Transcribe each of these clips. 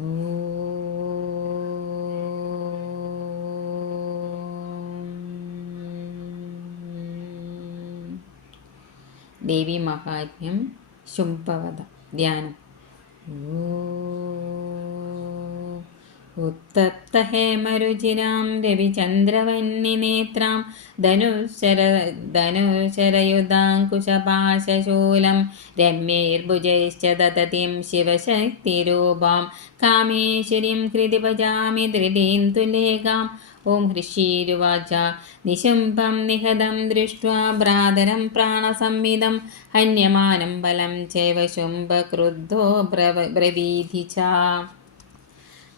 ദേവി മഹാത്മ്യം ശുംഭവത ധ്യാനം. ഉത്തപ്തഹേമരുചിരാം രവിചന്ദ്രവന്നിനേത്രാം ധനുശര ധനുശരയുധാങ്കുശപാശശൂലം രമ്യൈർഭുജൈശ്ച ദതതിം ശിവശക്തിരൂപാം കാമേശ്വരീം ഹൃതി ഭജാമി ദൃഢീം തുലേകാം ഓം ഹൃഷീരുവാച. നിശുംഭം നിഹതം ദൃഷ്ട്വാ ഭ്രാതരം പ്രാണസംവിധം ഹന്യമാനം ബലം ചൈവ ശുംഭക്രുദ്ധോ ബ്രവീധി ച.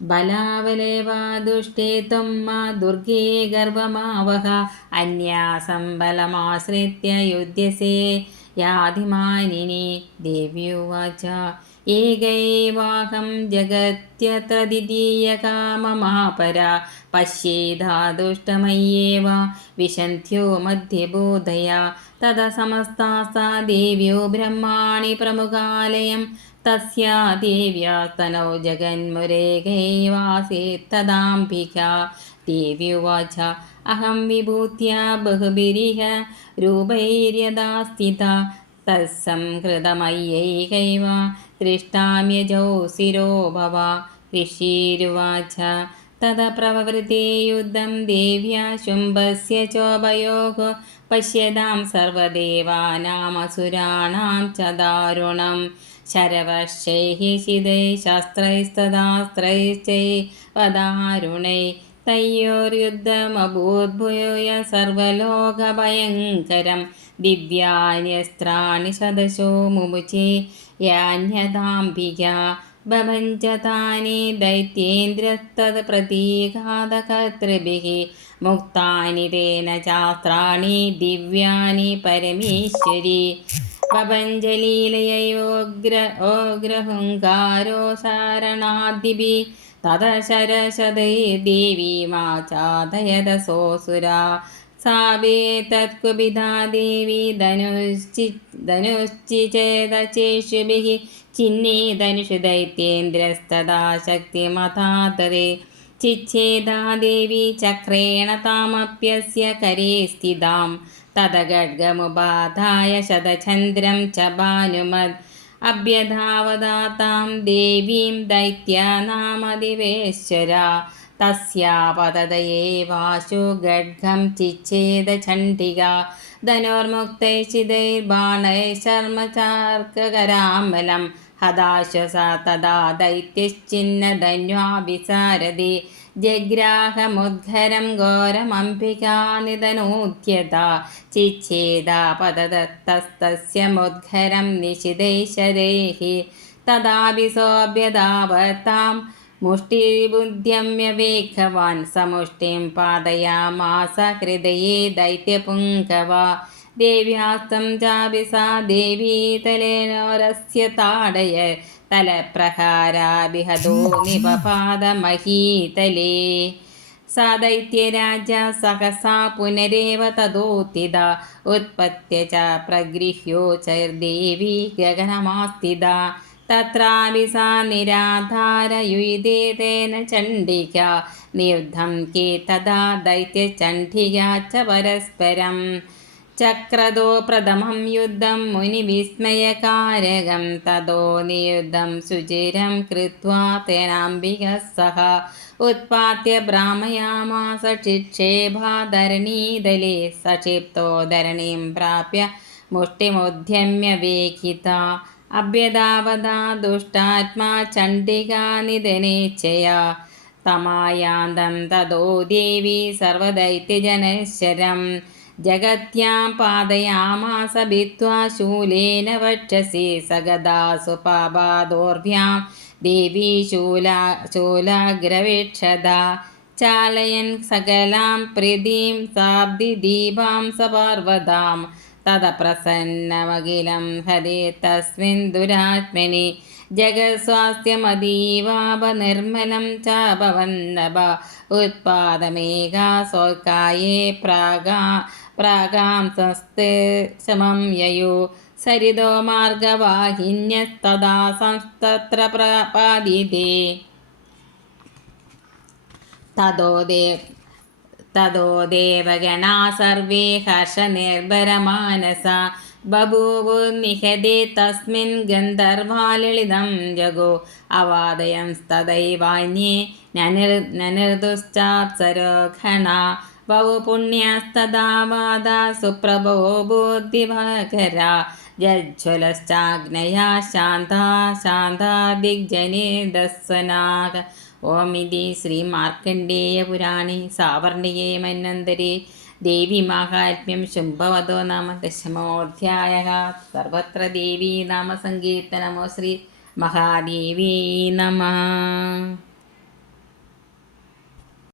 ബലാവലേവാ ദുഷ്ടേ മാ ദുർഗേ ഗർവമാവഹ. അന്യാസം ബലമാശ്രിത്യ യുദ്ധ്യസേ. യാധിമാനിനി ദേവ്യുവാച. ഏകൈവാഹം ജഗത്യത്ര ദ്വിതീയകാമമാപര പശ്യേതാ ദുഷ്ടമയ്യേവ വിശന്ധ്യോ മധ്യബോധയ. തഥ സമസ്താ ദേവ്യോ ബ്രഹ്മാണി പ്രമുഖാലയം. തസ്യാ ദേവ്യാസ്തനോ ജഗന്മുരേകൈവാസീത്തദാംബിക ദേവ്യുവാച അഹം വിഭൂത്യ ബഹുബിരിഹ രൂപൈര്യതാ സ്ഥിത തസ്സംകൃതമയ്യൈകൈവ ദൃഷ്ടാമ്യജോ ശിരോ ഭവ ഋഷീരുവാച തത പ്രവൃത്തെ യുദ്ധം ദേവ്യ ശുംഭസ്യ ചോഭയോः പശ്യതാം സർവദേവാനാമസുരാണാം ച ദാരുണം ശരവശൈഹി ശിതൈ ശാസ്ത്രൈസ്തദാസ്ത്രൈശ്ചൈ വദാരുണൈ തയ്യോർയുദ്ധമഭൂദ്ഭൂയ സർവലോകഭയങ്കരം ദിവ്യാന്യസ്ത്രാണി ശതശോ മുമുചി യാന്യതാംബിക ഭവഞ്ചതാനി ദൈത്യേന്ദ്രത്തത് പ്രതീഘാതകർത്തൃഭിः മുക്താനി തേന ശാസ്ത്രാണി ദിവ്യാനി പരമേശ്വരി പ്രപഞ്ചലീലയോഗ്ര ഓഗ്രഹുങ്കാരോ ശരണാദിഭി തദശരശതൈ ദേവി മാചാതയതസോസുര സാവേ തത്കുപിതാ ദേവി ധനുശ്ചി ധനുശ്ചിചേതചേഷുഭിः ചിഹ്നേ ധനുഷു ദൈത്യേന്ദ്രസ്തദാ ശക്തിമതാതരെ ചിച്ഛേദാ ദേവി ചക്രേണ താമപ്യസ്യ കരേ സ്ഥിതാം. തഥഗഡ്ഗമുപാധായ ശതചന്ദ്രം ച ഭാനുമദ്. അഭ്യധാവദാതാം ദേവീം ദൈത്യനാമദിവേശ്വര തസ്യാപതതയേ വാശു ഗഡ്ഗം ചിച്ഛേദ ചണ്ഡിക ധനുർമുക്തൈശ്ചിതൈർബാണൈ ശർമ്മചാർക്കകരാമലം. ഹതാശ്വസ തഥാ ദൈത്യശ്ചിന്നധന്വാഭിസാരതി ജഗ്രാഹമുദ്ധരം ഘോരമംബികാനിതനൂദ്യത ചിച്ഛേദ പദദത്തസ്തസ്യ മുദ്ഘരം നിശിതൈശരൈः തഥാപി സോഭ്യതാവർത്താം മുഷ്ടിബുദ്ധ്യമ്യ വേഗവാൻ സമുഷ്ടിം പാതയാമാസ ഹൃദയേ ദൈത്യപുങ്കവ चापि सा देवी तलेनोरस्य ताडय तलप्रहाराभिहतो निपपादमहीतले सा दैत्यराजा सहसा पुनरेव तदोत्थिता उत्पत्य च प्रगृह्योचैर्देवी गगनमास्थिता तत्रापि सा निराधारयुधे तेन चण्डिका नियुद्धं के तदा दैत्यचण्डिका च परस्परम् चक्रदो प्रथमं युद्धं मुनिविस्मयकारकं ततो नियुद्धं सुचिरं कृत्वा तेनाम्बिकः सह उत्पात्य भ्रामयामास चिक्षेभाधरणीदले सक्षिप्तो धरणीं प्राप्य मुष्टिमुद्यम्य वेखिता अभ्यदावदा दुष्टात्मा चण्डिका निधनेच्छया तमायान्तं ततो देवी सर्वदैत्यजनश्वरम् जगत्यां पादयामास भित्त्वा शूलेन वक्षसि सगदासु पापादोर्भ्यां देवी शूला शूलाग्रवीक्षदा चालयन् सकलां प्रीतिं साब्दिदीपां सपार्वतां तदप्रसन्नमखिलं हरे तस्मिन् दुरात्मनि जगत्स्वास्थ्यमतीवापनिर्मलं चाभवन्नभ उत्पादमेघा सोल्काये प्रागा പ്രാകാംസസ്തേ ശമം യയോ. സരിതോ മാർഗവാഹിന്യസ്തദാ സംസ്തത്ര പ്രപാദിതേ തതോ ദേ തതോ ദേവഗണാ സർവേ ഹർഷനിർഭരമാനസ. ബഭൂവു നിഹതി തസ്മിൻ ഗന്ധർവാലളിതം ജഗോ. അവാദയം തദൈവാന്യേ നനിർ നനിർദുശ്ചാപ്സരോഘണ. ബഹു പുണ്യസ്തദാ വാദ സുപ്രഭോ ബുദ്ധിഭകര ജജ്വലശ്ചാഗ്നയാ ശാന്താ ശാന്താ ദിഗ്ജനേ ഓമിതി ശ്രീ മാർക്കണ്ഡേയ പുരാണി സാവർണികേ മന്വന്തരേ ദേവി മാഹാത്മ്യം ശുംഭവതോ നാമ ദശമോധ്യായ സർവത്ര ദേവീ നാമ സങ്കീർത്തനമോ ശ്രീ മഹാദേവീ നമ.